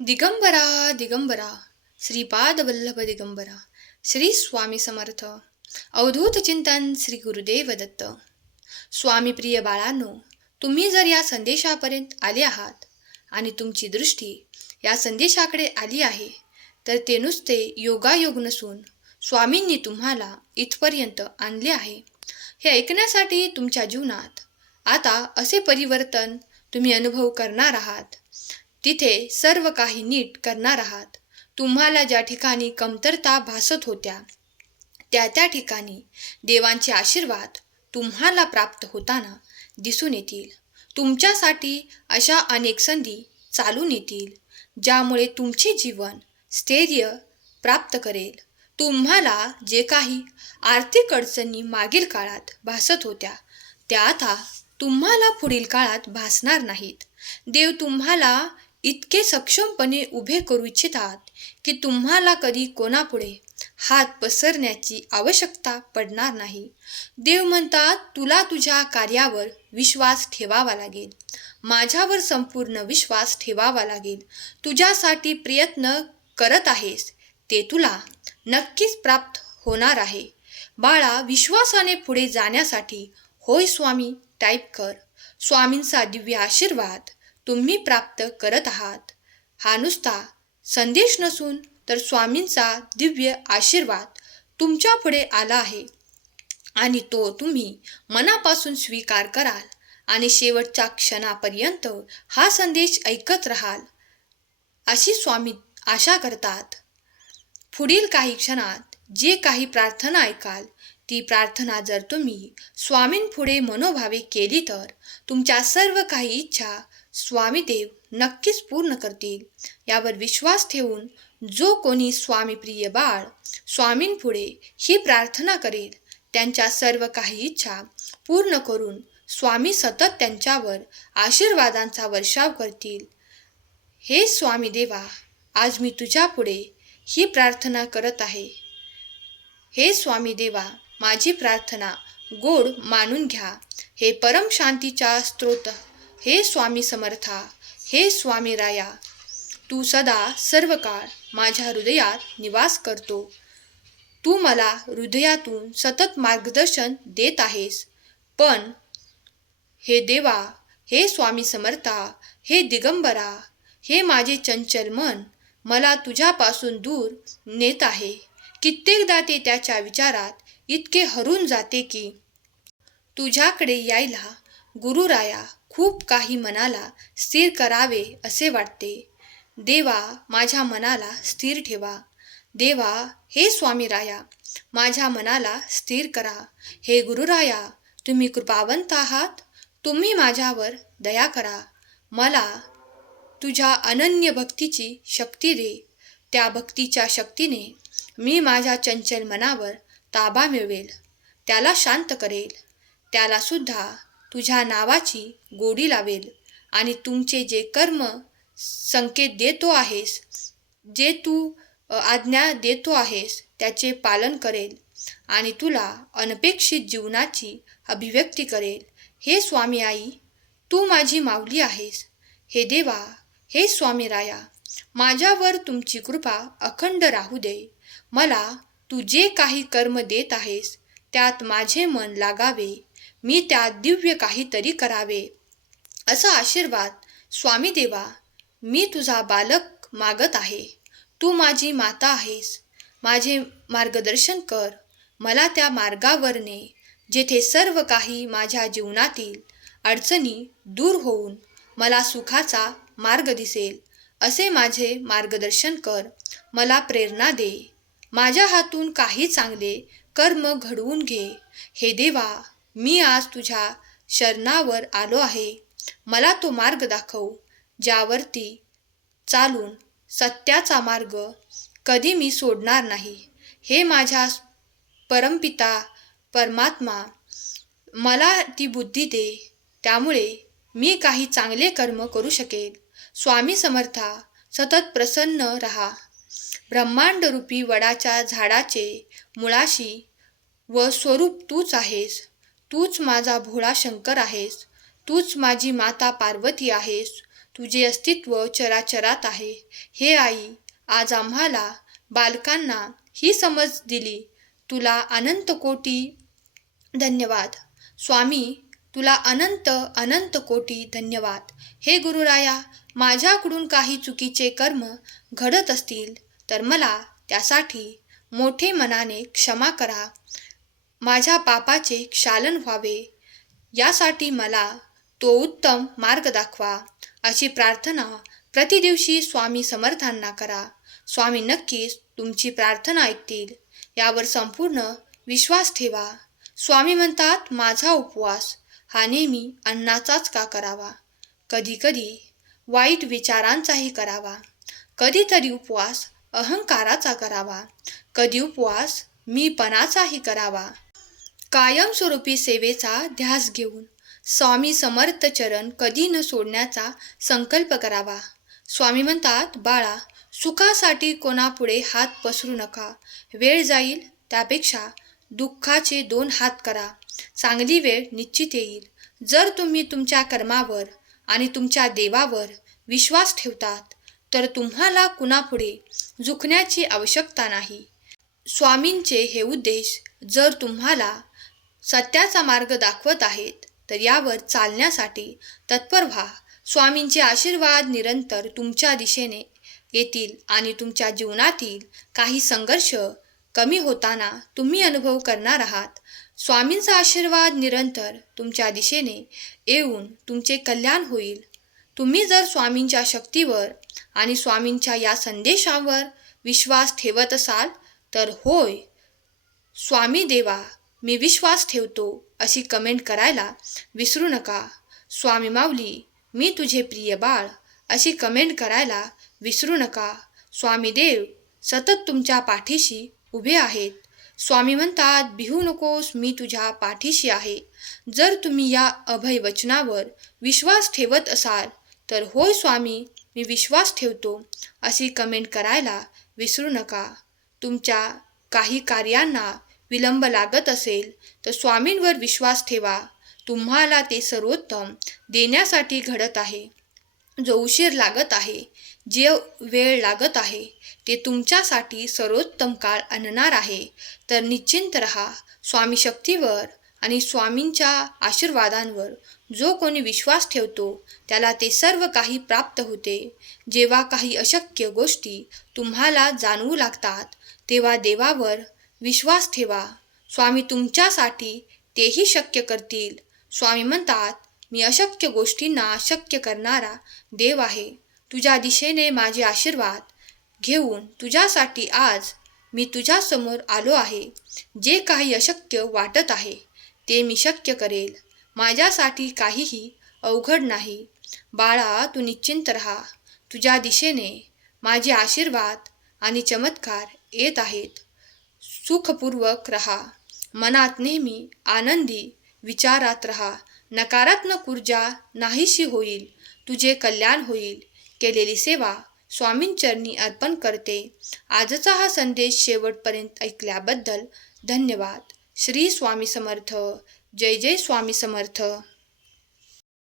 दिगंबरा दिगंबरा श्रीपाद वल्लभ दिगंबरा श्री स्वामी समर्थ अवधूत चिंतन श्री गुरुदेव दत्त. स्वामी प्रिय बाळांनो तुम्ही जर या संदेशापर्यंत आले आहात आणि तुमची दृष्टी या संदेशाकडे आली आहे तर ते नुसते योगायोग नसून स्वामींनी तुम्हाला इथपर्यंत आणले आहे. हे ऐकण्यासाठी तुमच्या जीवनात आता असे परिवर्तन तुम्ही अनुभव करणार आहात. तिथे सर्व काही नीट करणार आहात. तुम्हाला ज्या ठिकाणी कमतरता भासत होत्या त्या त्या ठिकाणी देवांचे आशीर्वाद तुम्हाला प्राप्त होताना दिसून येतील. तुमच्यासाठी अशा अनेक संधी चालून येतील ज्यामुळे तुमचे जीवन स्थैर्य प्राप्त करेल. तुम्हाला जे काही आर्थिक अडचणी मागील काळात भासत होत्या त्या आता तुम्हाला पुढील काळात भासणार नाहीत. देव तुम्हाला इतके सक्षमपणे उभे करू इच्छितात की तुम्हाला कधी कोणापुढे हात पसरण्याची आवश्यकता पडणार नाही. देव म्हणतात तुला तुझ्या कार्यावर विश्वास ठेवावा लागेल. माझ्यावर संपूर्ण विश्वास ठेवावा लागेल. तुझ्यासाठी प्रयत्न करत आहेस ते तुला नक्कीच प्राप्त होणार आहे. बाळा विश्वासाने पुढे जाण्यासाठी होय स्वामी टाईप कर. स्वामींचा दिव्य आशीर्वाद. तुम्ही प्राप्त करत आहात. हा नुसता संदेश नसून तर स्वामींचा दिव्य आशीर्वाद तुमच्यापुढे आला आहे. आणि तो तुम्ही मनापासून स्वीकार कराल आणि शेवटच्या क्षणापर्यंत हा संदेश ऐकत राहाल अशी स्वामी आशा करतात. पुढील काही क्षणात जे काही प्रार्थना ऐकाल ती प्रार्थना जर तुम्ही स्वामींपुढे मनोभावे केली तर तुमच्या सर्व काही इच्छा स्वामीदेव नक्कीच पूर्ण करतील. यावर विश्वास ठेवून जो कोणी स्वामीप्रिय बाळ स्वामींपुढे ही प्रार्थना करेल त्यांच्या सर्व काही इच्छा पूर्ण करून स्वामी सतत त्यांच्यावर आशीर्वादांचा वर्षाव करतील. हे स्वामी देवा आज मी तुझ्यापुढे ही प्रार्थना करत आहे. हे स्वामी देवा माझी प्रार्थना गोड मानून घ्या. हे परम शांतीचा स्त्रोत हे स्वामी समर्था हे स्वामी राया तू सदा सर्व काळ माझ्या हृदयात निवास करतो. तू मला हृदयातून सतत मार्गदर्शन देत आहेस. पण हे देवा हे स्वामी समर्था हे दिगंबरा हे माझे चंचल मन मला तुझ्यापासून दूर नेत आहे. कित्येकदा ते त्याच्या विचारात इतके हरून जाते की तुझ्याकडे यायला गुरुराया खूप काही मनाला स्थिर करावे असे वाटते. देवा माझ्या मनाला स्थिर ठेवा. देवा हे स्वामी राया माझ्या मनाला स्थिर करा. हे गुरुराया तुम्ही कृपावंत आहात. तुम्ही माझ्यावर दया करा. मला तुझ्या अनन्य भक्तीची शक्ती दे. त्या भक्तीच्या शक्तीने मी माझ्या चंचल मनावर ताबा मिळवेल. त्याला शांत करेल. त्यालासुद्धा तुझ्या नावाची गोडी लावेल आणि तुमचे जे कर्म संकेत देतो आहेस जे तू आज्ञा देतो आहेस त्याचे पालन करेल आणि तुला अनपेक्षित जीवनाची अभिव्यक्ती करेल. हे स्वामी आई तू माझी माऊली आहेस. हे देवा हे स्वामी राया माझ्यावर तुमची कृपा अखंड राहू दे. मला तू जे काही कर्म देत आहेस त्यात माझे मन लागावे. मी त्यात दिव्य काहीतरी करावे. असा आशीर्वाद स्वामी देवा मी तुझा बालक मागत आहे. तू माझी माता आहेस. माझे मार्गदर्शन कर. मला त्या मार्गावरने जेथे सर्व काही माझ्या जीवनातील अडचणी दूर होऊन मला सुखाचा मार्ग दिसेल असे माझे मार्गदर्शन कर. मला प्रेरणा दे. माझ्या हातून काही चांगले कर्म घडवून घे. हे देवा मी आज तुझ्या शरणावर आलो आहे. मला तो मार्ग दाखव ज्यावरती चालून सत्याचा मार्ग कधी मी सोडणार नाही. हे माझ्या परमपिता परमात्मा मला ती बुद्धी दे. त्यामुळे मी काही चांगले कर्म करू शकेल स्वामी समर्था सतत प्रसन्न रहा. ब्रह्मांडरूपी वडाच्या झाडाचे मुळाशी व स्वरूप तूच आहेस. तूच माझा भोळा शंकर आहेस. तूच माझी माता पार्वती आहेस. तुझे अस्तित्व चराचरात आहे. हे आई आज आम्हाला बालकांना ही समज दिली. तुला अनंत कोटी धन्यवाद. स्वामी तुला अनंत अनंत कोटी धन्यवाद. हे गुरुराया माझ्याकडून काही चुकीचे कर्म घडत असतील तर मला त्यासाठी मोठे मनाने क्षमा करा. माझ्या पापाचे क्षालन व्हावे. यासाठी मला तो उत्तम मार्ग दाखवा. अशी प्रार्थना प्रतिदिवशी स्वामी समर्थांना करा. स्वामी नक्कीच तुमची प्रार्थना ऐकतील. यावर संपूर्ण विश्वास ठेवा. स्वामी म्हणतात माझा उपवास हा नेहमी अन्नाचाच का करावा? कधीकधी वाईट विचारांचाही करावा. कधीतरी उपवास अहंकाराचा करावा. कधी उपवास मीपणाचाही करावा. कायमस्वरूपी सेवेचा ध्यास घेऊन स्वामी समर्थ चरण कधी न सोडण्याचा संकल्प करावा. स्वामी म्हणतात बाळा सुखासाठी कोणापुढे हात पसरू नका. वेळ जाईल त्यापेक्षा दुःखाचे दोन हात करा. चांगली वेळ निश्चित येईल. जर तुम्ही तुमच्या कर्मावर आणि तुमच्या देवावर विश्वास ठेवतात तर तुम्हाला कुणापुढे झुकण्याची आवश्यकता नाही. स्वामींचे हे उद्देश जर तुम्हाला सत्याचा मार्ग दाखवत आहेत तर यावर चालण्यासाठी तत्पर व्हा. स्वामींचे आशीर्वाद निरंतर तुमच्या दिशेने येतील आणि तुमच्या जीवनातील काही संघर्ष कमी होताना तुम्ही अनुभव करणार आहात. स्वामींचा आशीर्वाद निरंतर तुमच्या दिशेने येऊन तुमचे कल्याण होईल. तुम्ही जर स्वामींच्या शक्तीवर आणि स्वामींच्या या संदेशावर विश्वास ठेवत असाल तर होय स्वामी देवा मी विश्वास ठेवतो अशी कमेंट करायला विसरू नका. स्वामी माऊली मी तुझे प्रिय बाळ अशी कमेंट करायला विसरू नका. स्वामी देव सतत तुमच्या पाठीशी उभे आहेत. स्वामी म्हणतात भिहू नकोस मी तुझ्या पाठीशी आहे. जर तुम्ही या अभय वचनावर विश्वास ठेवत असाल तर होय स्वामी मी विश्वास ठेवतो. अशी कमेंट करायला विसरू नका. तुमच्या काही कार्यांना विलंब लागत असेल तर स्वामींवर विश्वास ठेवा. तुम्हाला ते सर्वोत्तम देण्यासाठी घडत आहे. जो उशीर लागत आहे जे वेळ लागत आहे ते तुमच्यासाठी सर्वोत्तम काळ आणणार आहे. तर निश्चिंत रहा स्वामी शक्तीवर आणि स्वामींच्या आशीर्वादांवर. जो कोणी विश्वास ठेवतो त्याला ते सर्व काही प्राप्त होते. जेव्हा काही अशक्य गोष्टी तुम्हाला जाणवू लागतात तेव्हा देवावर विश्वास ठेवा. स्वामी तुमच्यासाठी तेही शक्य करतील. स्वामी म्हणतात मी अशक्य गोष्टींना शक्य करणारा देव आहे. तुझ्या दिशेने माझे आशीर्वाद घेऊन तुझ्यासाठी आज मी तुझ्यासमोर आलो आहे. जे काही अशक्य वाटत आहे ते मी शक्य करेल. माझ्यासाठी काहीही अवघड नाही. बाळा तू निश्चिंत राहा. तुझ्या दिशेने माझे आशीर्वाद आणि चमत्कार येत आहेत. सुखपूर्वक रहा. मनात नेहमी आनंदी विचारात रहा. नकारात्मक ऊर्जा नाहीशी होईल तुझे कल्याण होईल. केलेली सेवा स्वामींचरणी अर्पण करते. आजचा हा संदेश शेवटपर्यंत ऐकल्याबद्दल धन्यवाद. श्री स्वामी समर्थ. जय जय स्वामी समर्थ.